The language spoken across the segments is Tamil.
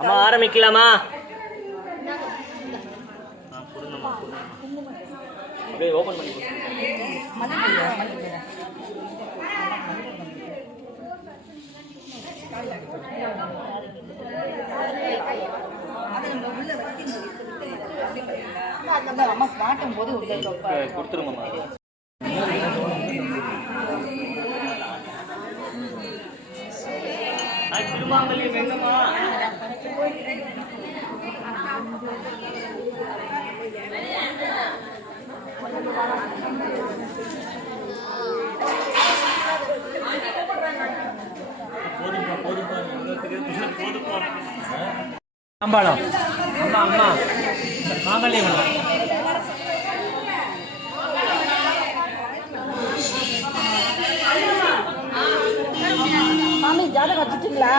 அம்மா ஆரம்பிக்கலாமா? அப்படியே ஓபன் பண்ணி அம்மா மாட்டும் போது கொடுத்துருங்கம்மா. திருமாங்கல்யம் எங்கம்மா? அம்பாளம் அம்மா அம்மா மாங்கல்யம் மாமி ஜாதகம் வச்சுட்டீங்களா?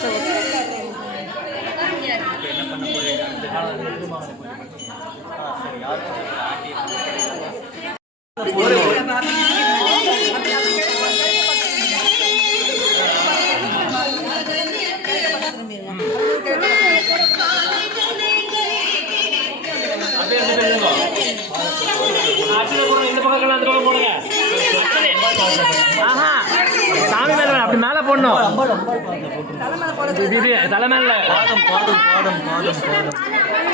சரி. என்ன பண்ண போறீங்க? இந்த பக்கம் அந்த பக்கம் போடுங்க. ஆஹா சாமி மேல அப்படி மேல போடணும். தலை மேல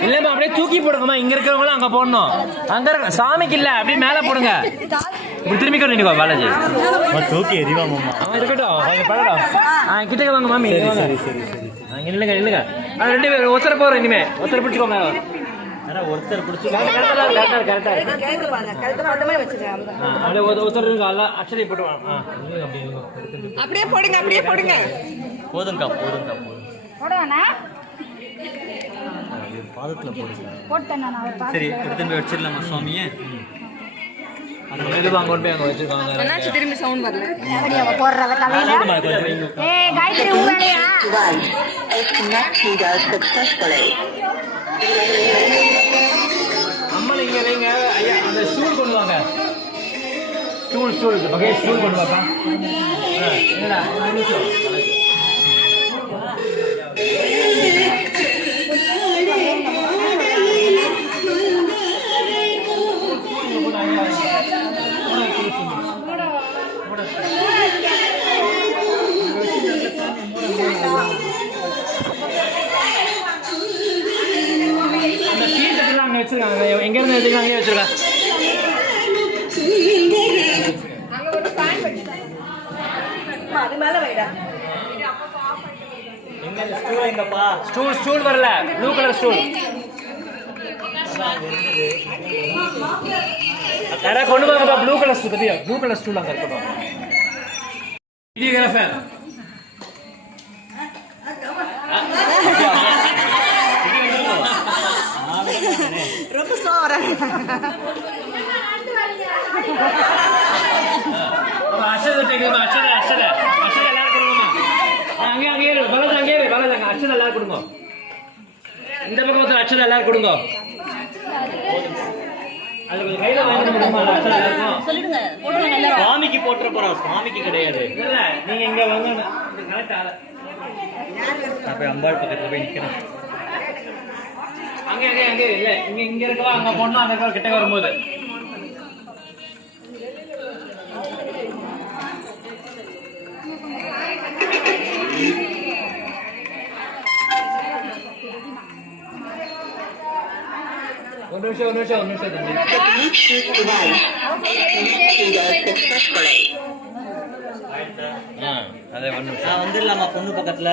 இல்லம்மா அப்படியே தூக்கி போடுங்கம்மா. இங்க இருக்கிறவங்களும் அங்க போடணும். அங்க இருக்க சாமிக்கு இல்ல அப்படியே மேல போடுங்க. இப்படி திரும்பி நினைக்கோ பாலாஜி தூக்கி எரிவாங்கம்மா. இருக்கட்டும் கிட்டக்க வாங்க மாமி. சரி சரி சரி இல்லைங்க இல்லைங்க. ரெண்டு பேர் ஒருத்தரை போறோம். இனிமே ஒருத்தரை பிடிச்சிக்கோங்க. ஒருத்தர் பிடிச்சி அச்சரை போட்டு அப்படியே போடுங்க அப்படியே போடுங்க. போதுங்கக்கா போதுங்கக்கா போடுவானா பாதத்தில் போடுங்க. போட்டேன் சரி எடுத்து போய் வச்சிடலாமா சுவாமியே? திரும்பி சவுண்ட் வரல போடுறவ தலையில. ஏய் காயத்ரி ஊரலையா? அம்மா இங்க வைங்க. ஐயா அந்த ஸ்டூல் கொண்டு வாங்க. ஸ்டூல் ஓகே ஸ்டூல் கொண்டு வாப்பா. என்னடா ஒரு நிமிஷம். எங்க இருந்து எடுத்துக்கலாம் அங்கே வச்சிருக்கேன். ஸ்டூல் வரல. ப்ளூ கலர் ஸ்டூல் கொண்டு வாங்கப்பா. ப்ளூ கலர் ஸ்டூல் பத்தியா? ப்ளூ கலர் ஸ்டூல் அங்க இருக்கணும். வீடியோகிராஃபர் ரொம்ப ஸ்லோவா அச்சதை எல்லாரும் கொடுங்கம்மா. அங்கே பாலாஜி அச்சதை எல்லாரும் கொடுங்க. இந்த பக்கம் ஒருத்தர் அச்சதை எல்லாரும் கொடுங்க. அது கொஞ்சம் கையில சுவாமிக்கு போட்டுற போறோம். சுவாமிக்கு கிடையாது. இல்ல நீங்க இங்க வந்து அம்பாள் பக்கத்துல போய் நிக்கிறேன். அங்கே இல்ல இங்க இருக்கவா அங்க போடணும். அந்த கிட்ட வரும்போது ஒரு நிமிஷம் வந்துடலாமா? பொண்ணு பக்கத்துல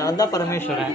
நான் தான் பரமேஸ்வரன்.